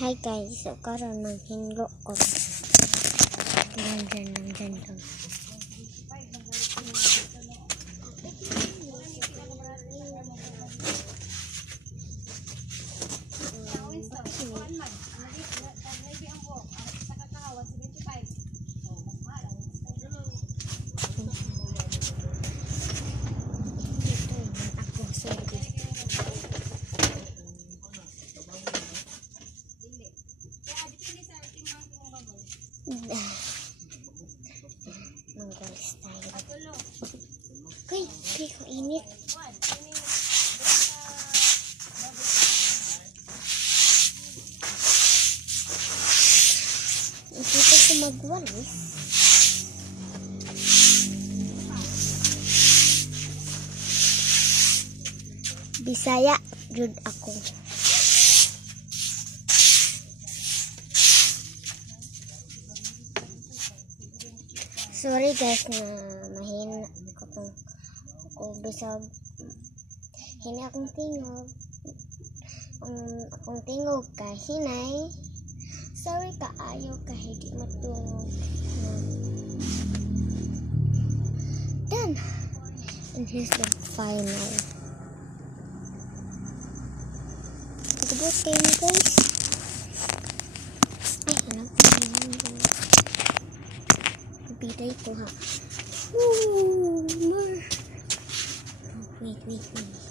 Hi guys, so karon manghinlo ko. Dyan lang. Manggulis tayo. Uy, kung init. Dito ko magwalis. Bisaya, jud ako. Sorry guys na mahina ako bisag hina akong tingog. Akong tingog kay hinay. Sorry kaayo kay di matungog. Done. And here's the final. Good thing guys. Ay, alam ko biday ko ha. Wait.